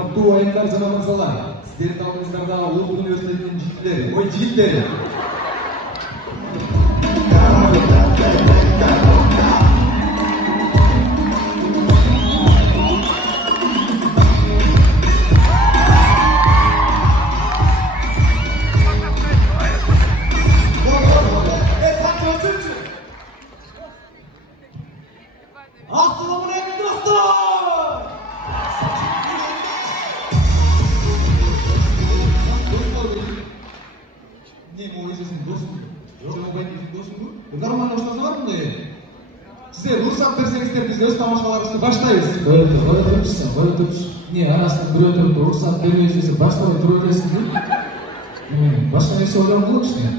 Аттуу айымдар жана мырзалар, сиздердин алдыңыздарда Улуу университетинин жигиттери, ой жигиттери. Сіздер рұқсат берсеңіздер біз өз тамашаларымызды баштайбыз. Қойып тұрмыз. Не, арасында бір өтіріп рұқсат бермейсіз, баштауы тұру бересіз бе? Башқа несі ойлауым болады ішіне?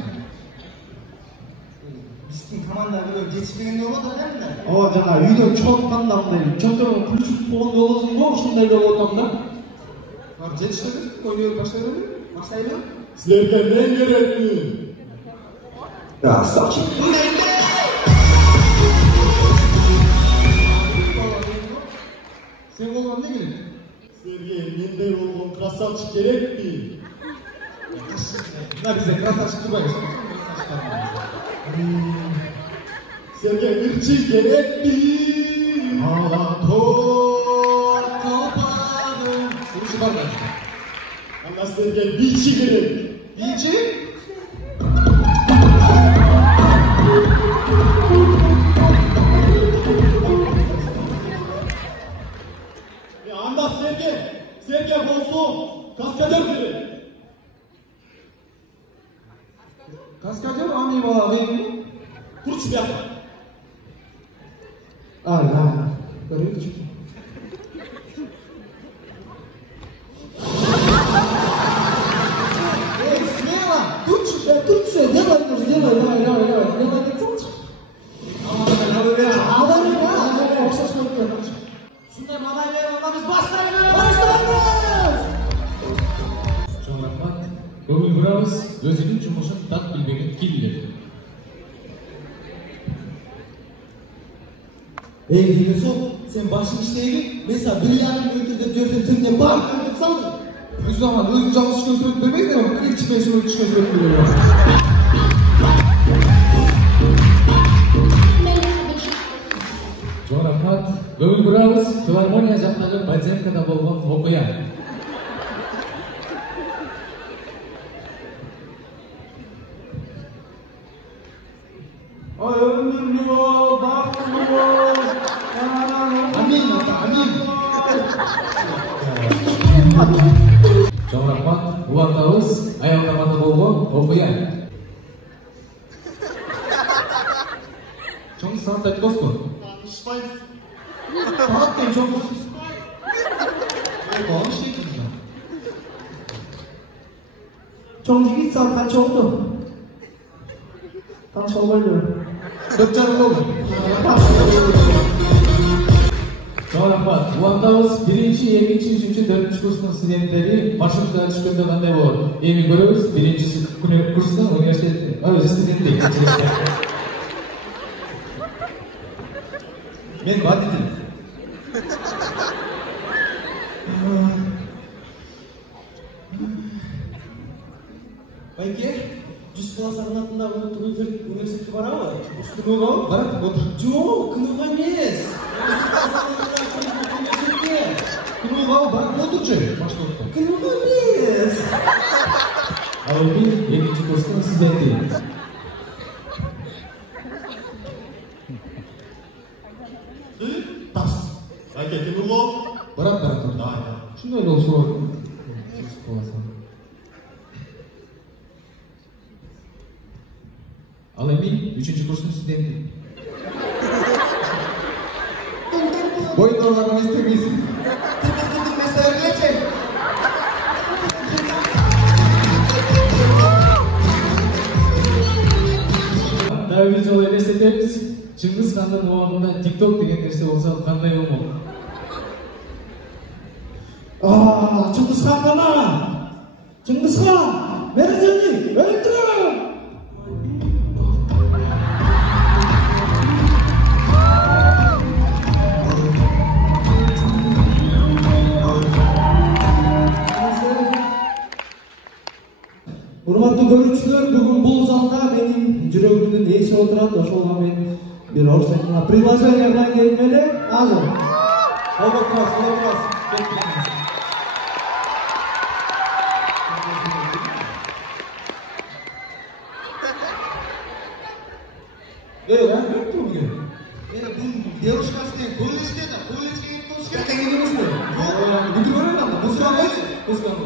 Біздің команда біреу жетіспегенде болады да? О, жаңа үйден чоққанда мындай чоқтырын күлшіп болғанда боласың ғой, ушындай да болатам да. Жетіштеміз, ойнауды баштай беремін. Бақсай бер? Сіздерге мен керекпін? Sen olman ne gerek? Сіздерге мендей болған красавчик керек пе? Мына бізде красавчик тұрбаймыз. Сіздерге ырчы керек пе? Алатор топағын. Ырчы бар ма? Анда сіздерге бийчи керек. Бийчи? Анда сіздерге болсын каскадер керек. Каскадер аңи бала бейін. Тұршы бияқта. Көрейді. Смело! Турция, давай, Шундай мадай беріп, онда біз бастаймыз! Чоң рахмат. Көңіл бұрабыз, өзінің жұмышын так білбеген келілер. Демесоқ, сен башың іштегі, mesela бір ярым өтірді дөрсен сөнде бар көрдік салды. Өз zaman өзің жалғыз үшкен сурет бермейді ме? İlk çıkan surет үшкен сурет бермейді. Чоң рахмат. Көңіл бұрабыз, филармония жақтағы Бадзенкада болған оқия. Ömürlü ol, baktlı ol. Amin ata, amin. Чоң рахмат. Бұл аңдауыз аяқтамада болған оқия. Чоң сағат айтқыз қой? Сағат дейін чоң қыз. Оған іштейді жүзі. Чоң жігіт сағат қанша oldu? Танış olmaydı. 4,5 oldu. Чоң рахмат. Бұл аңдауыз 1-ші, 2-ші, 3-ші, 4-ші курсының студенттері маршрутқа түшкенде қандай болады? Емін көріңіз, 1-ші курсының университет студенті. Мен водитель. Байке, жүз класс арнатында университетке бара ғой? Кынуға барады, отыр. Жоқ, кынуға емес. Кынуға барады, отыр жай. Башқа отыр. Кынуға емес. Ал мен 2-ші курсының студенті. Тас. Байке, кынуға? Барады. Шындай ол суар. Ал мен 3-ші курсының студенті. Бойындағыларға естемейсің. Тыртық меселер geçen. Дәуір жол елестетеміз. Шыңғыс ханның уағында TikTok деген нәрсе болса қандай болмақ? Çıngisхан ғана! Çıngisхан! Мені сендей, өлтірем! турат, ошолго мен бир орусча предложение менен келип эле азыр. Вопрос. Девушка колледжде колледжге кетип Какая не мысли? Буду говорить, надо, буду говорить.